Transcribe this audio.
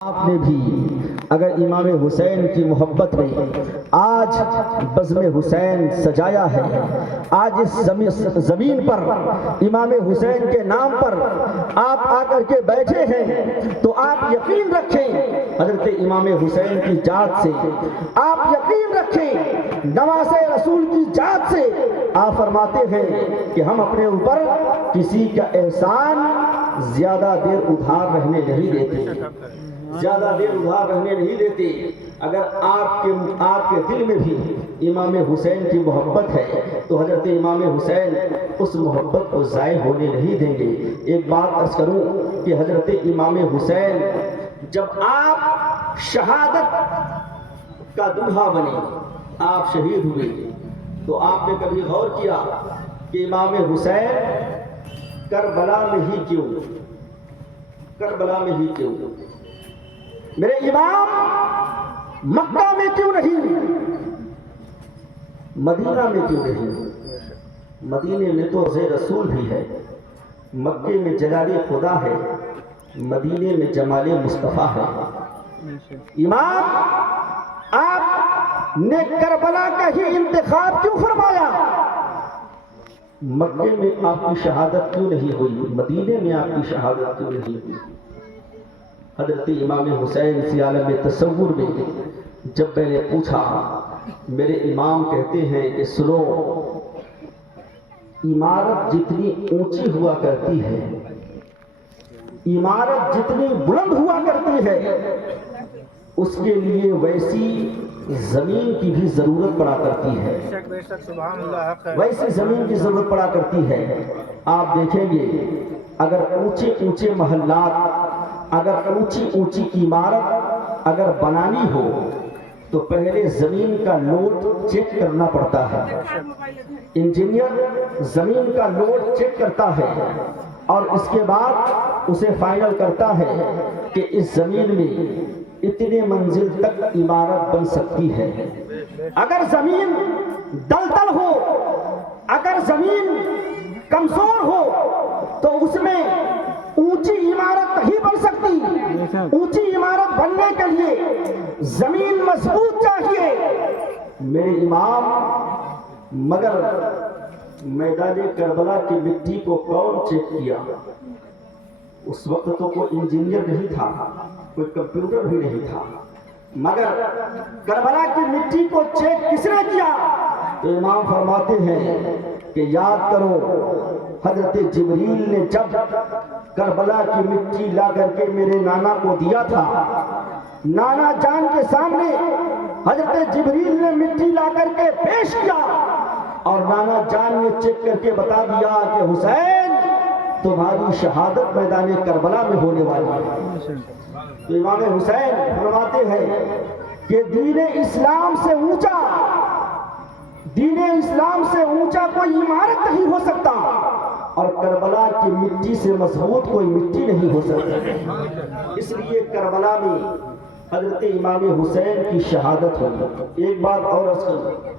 آپ نے بھی اگر امام حسین کی محبت میں آج بزم حسین سجایا ہے، آج اس زمین پر امام حسین کے نام پر آپ آ کر کے بیٹھے ہیں، تو آپ یقین رکھیں حضرت امام حسین کی ذات سے، آپ یقین رکھیں نواز رسول کی ذات سے۔ آپ فرماتے ہیں کہ ہم اپنے اوپر کسی کا احسان زیادہ دیر ادھار رہنے نہیں دیتے، زیادہ دیر ادھار رہنے نہیں دیتے۔ اگر آپ کے دل میں بھی امام حسین کی محبت ہے تو حضرت امام حسین اس محبت کو ضائع ہونے نہیں دیں گے۔ ایک بات عرض کروں کہ حضرت امام حسین جب آپ شہادت کا دلہا بنے، آپ شہید ہوئے، تو آپ نے کبھی غور کیا کہ امام حسین کربلا میں ہی کیوں، کربلا میں ہی کیوں، میرے امام مکہ میں کیوں نہیں، مدینہ میں کیوں نہیں؟ مدینے میں تو روضہ رسول بھی ہے، مکے میں جلال خدا ہے، مدینے میں جمال مصطفیٰ ہے۔ امام آپ نے کربلا کا ہی انتخاب کیوں فرمایا؟ مکے میں آپ کی شہادت کیوں نہیں ہوئی، مدینے میں آپ کی شہادت کیوں نہیں ہوئی؟ حضرت امام حسین سے عالم تصور میں جب میں نے پوچھا، میرے امام کہتے ہیں کہ سنو، عمارت جتنی اونچی ہوا کرتی ہے، عمارت جتنی بلند ہوا کرتی ہے، اس کے لیے ویسی زمین کی بھی ضرورت پڑا کرتی ہے، ویسی زمین کی ضرورت پڑا کرتی ہے۔ آپ دیکھیں گے اگر اونچے اونچے محلات، اگر اونچی اونچی عمارت اگر بنانی ہو تو پہلے زمین کا لوڈ چیک کرنا پڑتا ہے، انجینئر زمین کا لوڈ چیک کرتا ہے اور اس کے بعد اسے فائنل کرتا ہے کہ اس زمین میں اتنے منزل تک عمارت بن سکتی ہے۔ اگر زمین دلدل ہو، اگر زمین کمزور ہو تو اس میں اونچی عمارت نہیں بن سکتی۔ اونچی عمارت بننے کے لیے زمین مضبوط چاہیے میرے امام۔ مگر میدان کربلا کی مٹی کو کون چیک کیا؟ اس وقت تو کوئی انجینئر نہیں تھا، کوئی کمپیوٹر بھی نہیں تھا، مگر کربلا کی مٹی کو چیک کس نے کیا؟ تو امام فرماتے ہیں کہ یاد کرو حضرت جبریل نے جب کربلا کی مٹی لا کر کے میرے نانا کو دیا تھا، نانا جان کے سامنے حضرت جبریل نے مٹی لا کر کے پیش کیا اور نانا جان نے چیک کر کے بتا دیا کہ حسین تمہاری شہادت میدان کربلا میں ہونے والی ہے۔ تو امام حسین فرماتے ہیں کہ دین اسلام سے اونچا، دین اسلام سے اونچا کوئی عمارت نہیں ہو سکتا اور کربلا کی مٹی سے مضبوط کوئی مٹی نہیں ہو سکتی۔ اس لیے کربلا میں حضرت امام حسین کی شہادت ہوئی۔ ایک بات اور عرض کروں،